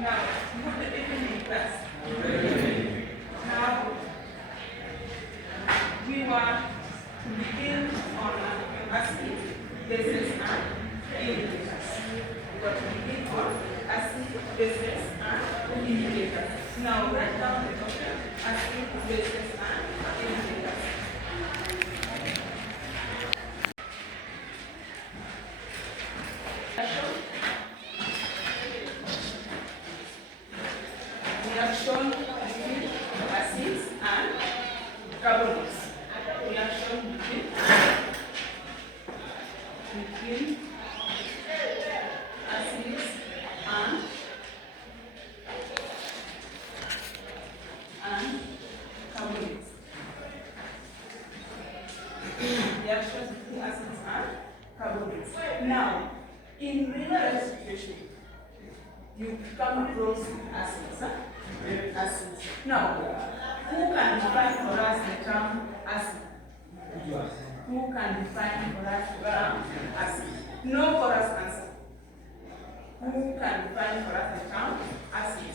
Now, good evening, class. Now, we want to begin on acid, bases, and indicators. We want to begin on acid, bases, and indicators. Now, write down the topic acid, bases, and indicators. Reaction between acids and carbonates. Reaction between acids and carbonates. Reactions between acids and carbonates. Now, in real life situation, you come across acids. Acids. Now, who can define for us the term acid? Who can define for us the term acid? No chorus answer. Who can define for us the term acid?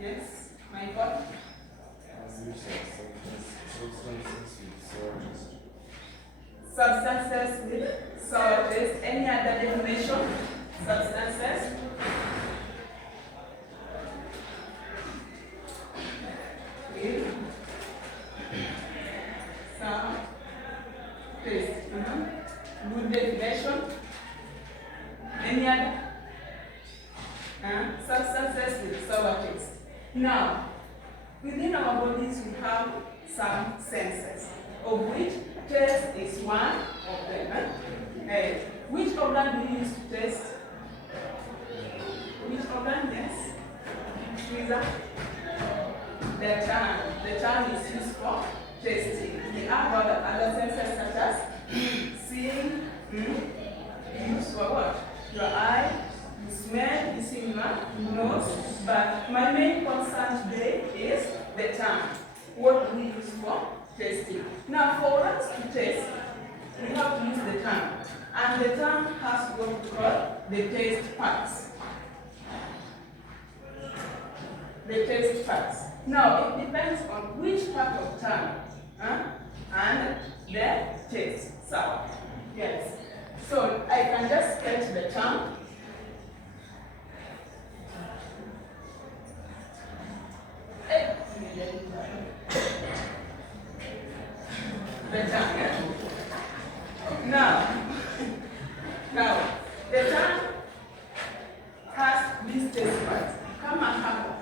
Yes, Michael? Substances with sour taste. Any other definition? Substances with sour taste. Good definition. Any other? Substances with sour taste. Now, within our bodies we have some senses, of which taste is one of them. Which organ do you use to taste? Which organ? Yes. Freezer. The tongue. The tongue is used for tasting. We have other senses such as seeing, used for what? Your eye, you smell, you see your nose. But my main concern today is the tongue. What do we use for tasting? Now, for us to taste, we have to use the tongue. And the tongue has what we call the taste parts. The taste parts. Now, it depends on which part of tongue and the taste. Sour. Yes. So, I can just sketch the tongue. The tongue. Now, the tongue has these taste parts. Come and have it.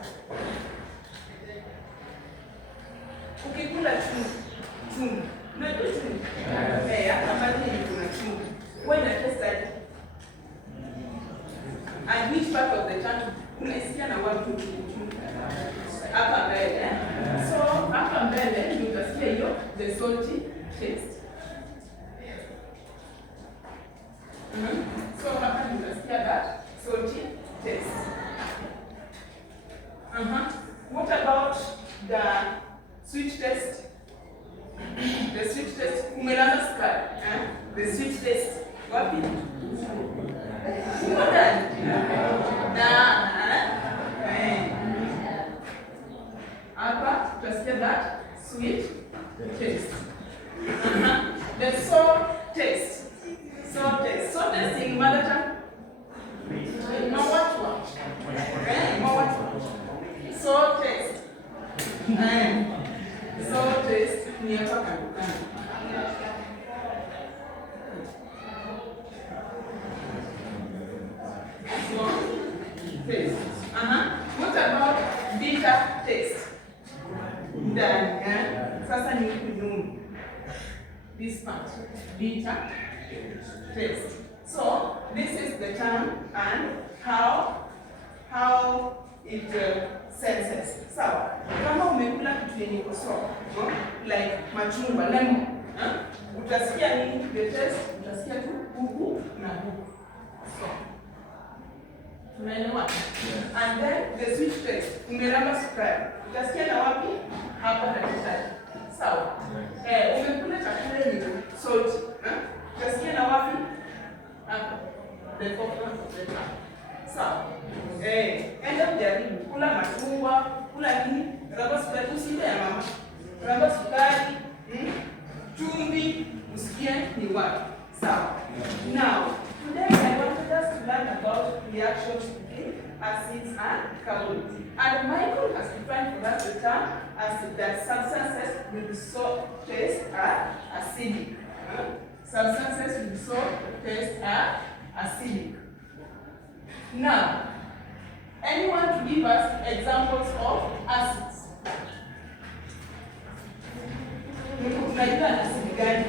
Ukikula chungu. Unajua chungu? Hapa mbali kuna chungu. Wewe unatesta aje? And which part of the tongue unasikia na wapi chungu? Hapa mbele. So, hapa mbele ndio utasikia hiyo the salty taste. So, hapa ndio utasikia that salty taste. What about the sweet taste? The sweet taste. Umelala sukari. The sweet taste. Wapi? Hapa tutasikia that sweet taste. The sour taste. Sour taste. Sour taste in mother tongue. Sour taste. Sour taste ni hapa kandokando. So, taste. What about bitter taste? Sasa ni kunyungu. This part, bitter taste. So, this is the tongue and how it senses. Sawa. Kama umekula kitu yenye iko sour, like machungwa, lemon, utasikia nini? The taste, utasikia tu huku na huku. So, tunaelewa? And then the sweet taste, umelamba sukari. Utasikia na wapi? Hapa katikati. Sawa. Umekula chakula yenye salty, utasikia na wapi? Hapa. The forefront of the tongue. Sawa. Enda kujaribu kula machungwa, kula nini? Raba sukari usipe ya mama. Raba sukari, chumvi, usikie ni wapi. Sawa. Now, today I wanted us to learn about reactions between acids and carbonates. And Michael has defined for us the term as that substances with salt taste are acidic. Substances with salt taste are acidic. Now, anyone to give us examples of acids? Unajua acid gani?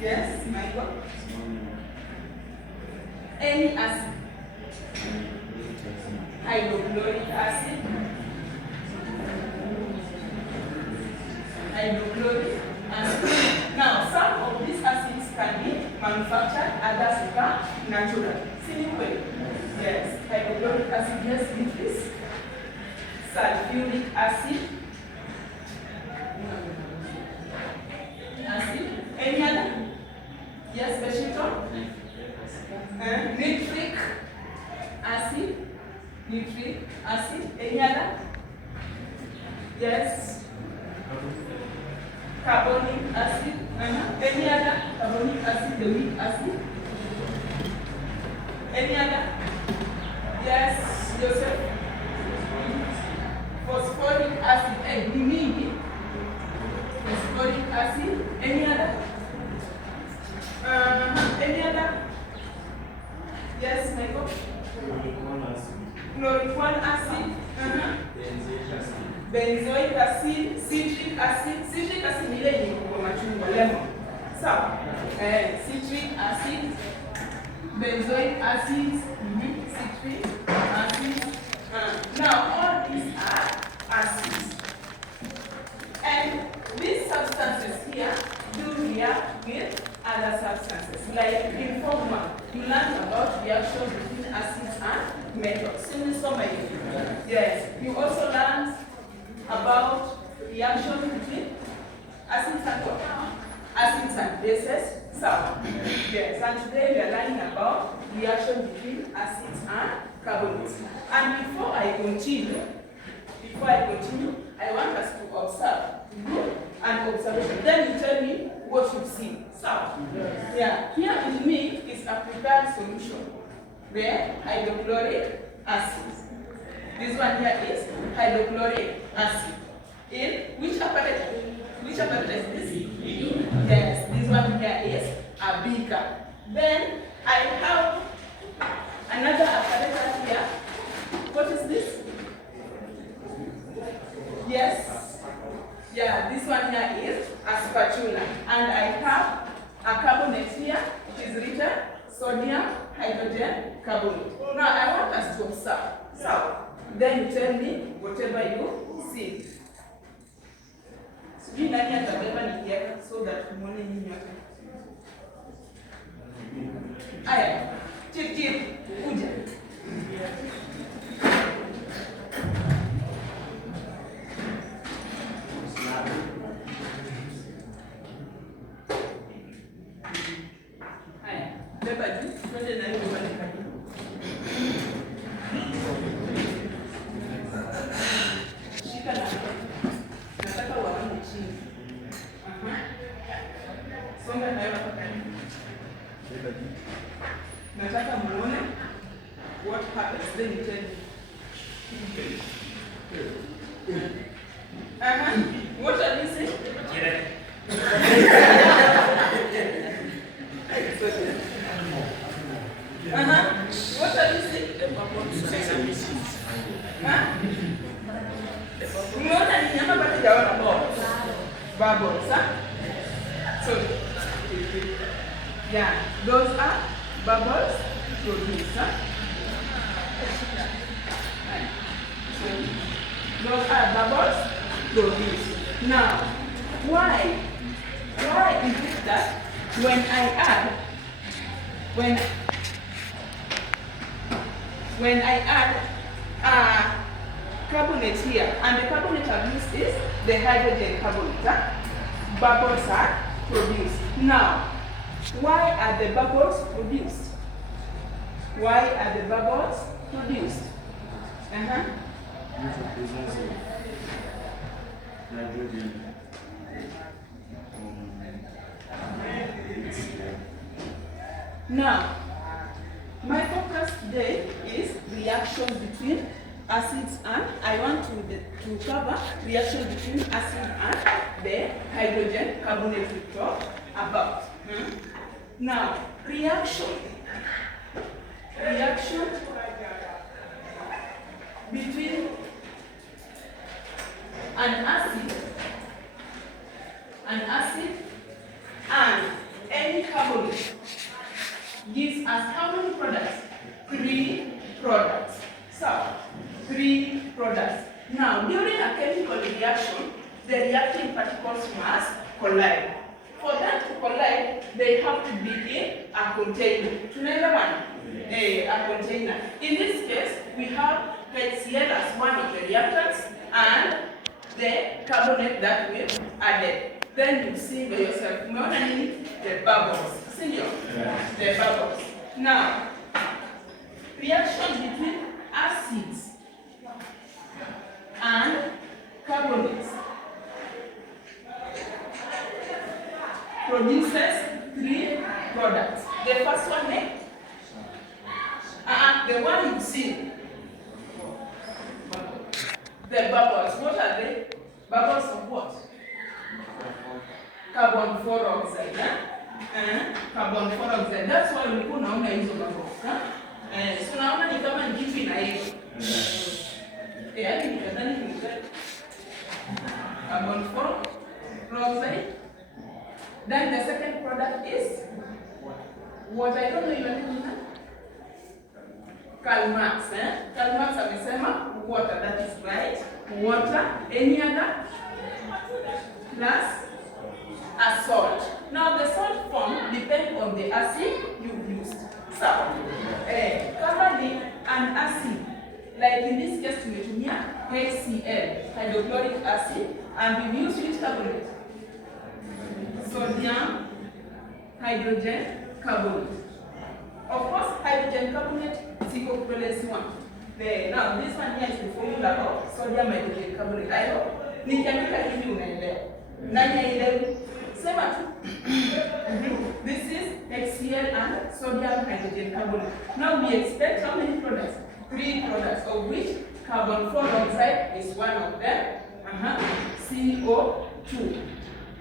Yes, Michael. Any acid. Hydrochloric acid. Hydrochloric acid. Now, some of these acids can be manufactured, others are natural. Anyway, yes, hydrochloric acid, yes, it is. Sulfuric acid. Acid. Any other? Yes, vegetable. Nitric acid. Nitric acid. Any other? Yes. Carbonic acid. Any other? Carbonic acid, the weak acid. Any other? Yes, Joseph. Phosphoric acid. Phosphoric acid. Any other? Any other? Yes, Michael. Chloric acid. Benzoic acid. Citric acid. Citric acid ni ile yenye kwa machungwa, lemon. Sawa. Citric acid. Benzoic acids, citric acids. Now, all these are acids. And these substances here do react with other substances. Like in Form 1, you learned about reactions between acids and metals. Yes. You also learned about reactions between acids and what? Acids and bases. So, yes, and today we are learning about reaction between acids and carbonates. And before I continue, I want us to observe. An observation. Then you tell me what you see. So, yeah, here in me is a prepared solution. Where hydrochloric acid. This one here is hydrochloric acid. In which apparatus? Which apparatus is this? Yes, this one here is a beaker. Then I have another apparatus here. What is this? Yes. Yeah, this one here is a spatula. And I have a carbonate here, which is written sodium hydrogen carbonate. Now I want us to observe. So then you tell me whatever you see. Sijui nani atabeba nikiweka so that muone nyinyi yote. Aya, chip kuja. Aya, beba juu, twende na hiyo pale karibu. Shika na nataka uone chini. Songa nayo hapa karibu. Nataka muone what happens, then you tell me. What are you saying? What are you saying? Umeona ni nyama bado jaona bubbles. Bubbles, So, yeah, those are bubbles produced. Those are bubbles produced. Now, why is it that when I add carbonate here, and the carbonate I've used is the hydrogen carbonate, bubbles are produced. Now, why are the bubbles produced? Why are the bubbles produced? Due to presence of hydrogen. Now, my focus today is reactions between acids and I want to cover reaction between acid and the hydrogen carbonate we talked about. Now, reaction between an acid and any carbonate gives us how many products? 3 products. So, 3 products. Now, during a chemical reaction, the reacting particles must collide. For them to collide, they have to be in a container. A container. In this case, we have HCl as one of the reactants and the carbonate that we added. Then you see by yourself, the bubbles. See you? The bubbles. Now, reaction between acids and carbonates produces 3 products. The first one is the one you see. The bubbles. What are they? Bubbles of what? Carbon 4 oxide. Carbon 4 oxide. That's why we put on the bubbles. So now ni kama ni kitu inaishi. Yaani nikadhani ni carbon 4 oxide. Then the second product is what I don't know your name. Karl Marx. Karl Marx amesema water, that is right. Water, any other plus a salt. Now the salt form depends on the acid you've used. So, currently an acid, like in this case tumetumia HCl, hydrochloric acid, and we use which carbonate? Sodium hydrogen carbonate. Of course, hydrogen carbonate is equal to -1. Now this one here is the formula of sodium hydrogen carbonate. I hope nikiandika hivi unaelewa. Nani haelewi? Sema tu. This is HCl and sodium hydrogen carbonate. Now we expect how many products? 3 products, of which carbon 4 oxide is one of them. CO2.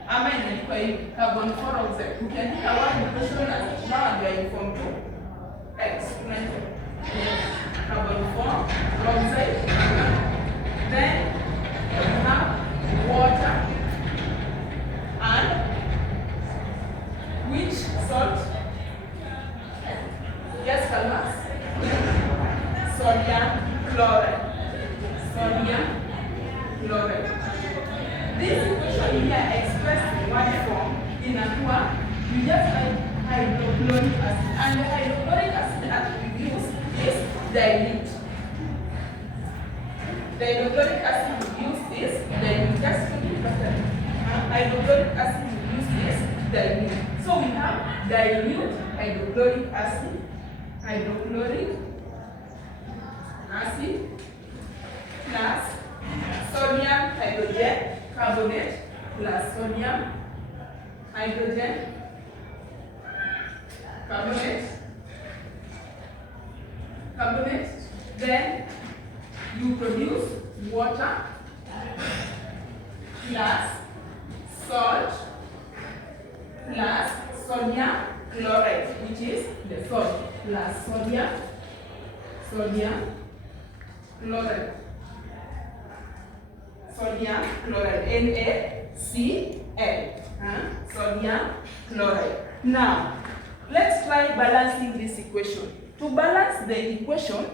Ama inaandikwa hivi, carbon 4 oxide. Ukiandika one equation as now you are in form 2. Exponent. Carbon 4 oxide. Then we have water and which salt? Yes, Kalmas. Sodium chloride. Sodium chloride. This equation here expressed in one form in a form, you just write hydrochloric acid. And the hydrochloric acid that we use is dilute. The hydrochloric acid we use is dilute. Just to be better. Hydrochloric acid we use is dilute. So we have dilute hydrochloric acid plus sodium hydrogen carbonate plus sodium hydrogen carbonate. Then you produce water plus salt plus sodium chloride, which is the salt, plus sodium chloride. Sodium chloride, NaCl. Sodium chloride. Now, let's try balancing this equation. To balance the equation,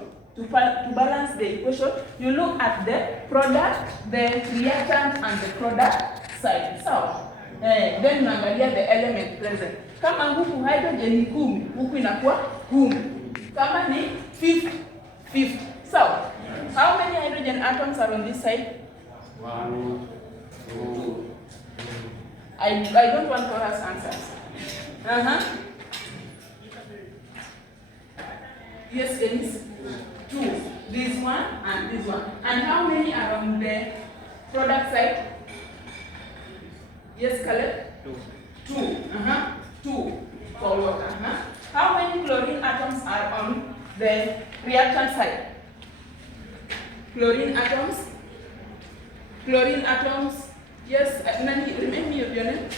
you look at the product, the reactant, and the product side. So, then unaangalia the element present. Kama huku hydrogen ni 10, huku inakuwa 10. Kama ni 50. So, how many hydrogen atoms are on this side? 1, 2. I don't want to ask answers. Yes, Dennis? 2. This one and this one. And how many are on the product side? Yes, Caleb? 2. 2 for water. How many chlorine atoms are on the reactant side? Chlorine atoms? Chlorine atoms. Yes, remind me of your name.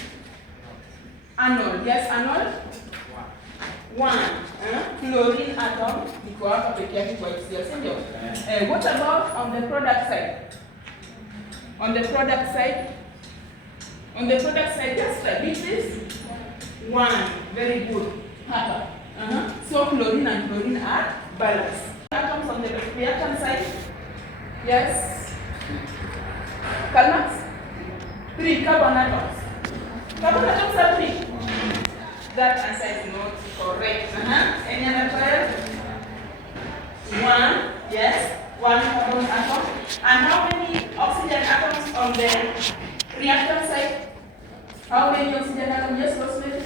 Arnold. Yes, Arnold? 1. Chlorine atom. What about on the product side? On the product side? On the product side, just like this is 1. Very good. So chlorine and chlorine are balanced. Atoms on the reactant side? Yes. Carbonates? 3 carbon atoms. Carbon atoms are 3. That answer is not correct. Any other child? 1. Yes. 1 carbon atom. And how many oxygen atoms on the reactant side? How many oxygen atoms? Yes, Rosemary?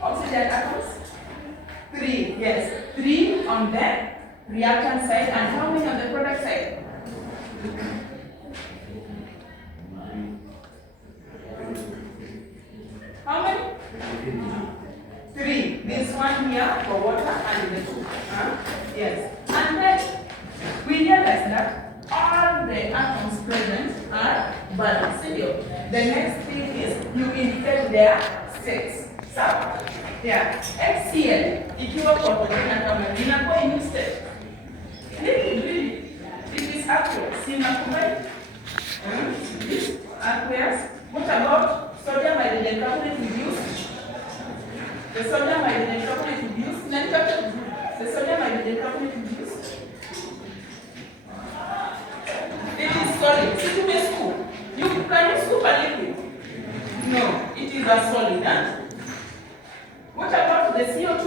Oxygen atoms? 3. Yes. 3 on the reactant side. And how many on the product side? How many? 3. This one here for water and the 2. Yes. And then we realize that all the atoms present are balanced. The next thing is you indicate their states. So, yeah, HCl, ikiwa kwa protein kama inakuwa in state. It is aqueous. Sinakubali? It is aqueous. What about sodium hydrogen carbonate reduced? The sodium hydrogen carbonate reduced. The sodium hydrogen carbonate reduced. It is solid. Can you scoop a liquid? No, it is a solid. What about the CO2?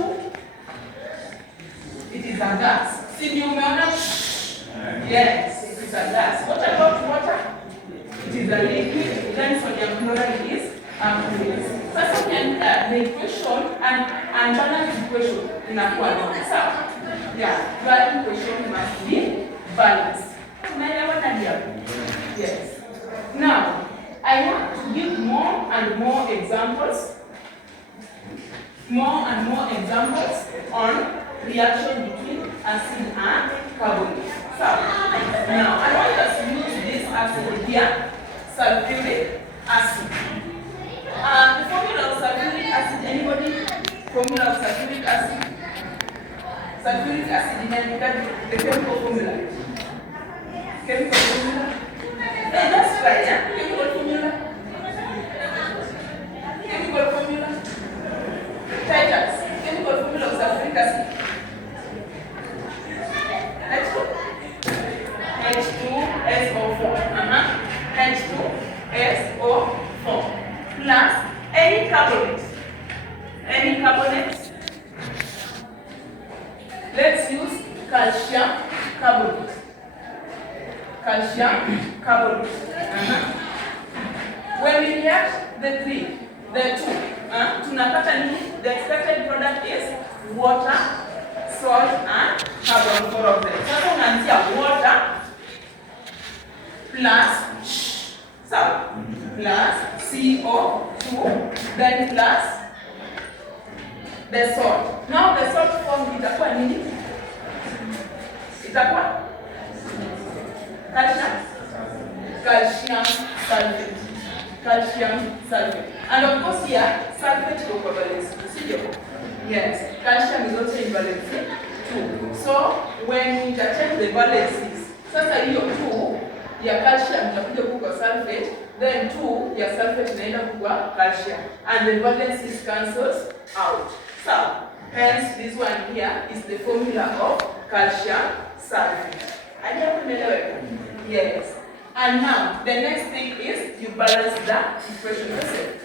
It is a gas. Yes, it is a gas. What about water? It is a liquid. Then sodium chloride is aqueous. So you can the equation and balance equation in a quadrant. So, yeah, the equation must be balanced. Yes. Now, I want to give more and more examples. More and more examples on reaction between acid and carbonate. So, now I want us to use this acid here, sulfuric acid. The formula of sulfuric acid, anybody? Formula of sulfuric acid? Sulfuric acid, the chemical formula. Chemical formula? Hey, that's right, yeah? Chemical formula? Chemical formula? Titus, chemical formula of sulfuric acid. H2SO4. H2SO4 plus any carbonate. Any carbonate. Let's use calcium carbonate. Calcium carbonate. When we react the 2, tunapata nini? The expected product is water, salt, and carbon, 4 of them. Sasa unaanzia water plus plus CO2, then plus the salt. Now the salt form itakuwa nini? Itakuwa calcium sulfate. Calcium sulfate. And of course here, sulfate is covalent. Yes, calcium is also in valence 2. So when we interchange the valences, sasa hiyo 2 ya calcium itakuja kuwa sulfate, then 2 ya sulfate inaenda kuwa calcium, and the valences cancels out. So hence this one here is the formula of calcium sulfate. Yes. And now the next thing is you balance the equation yourself.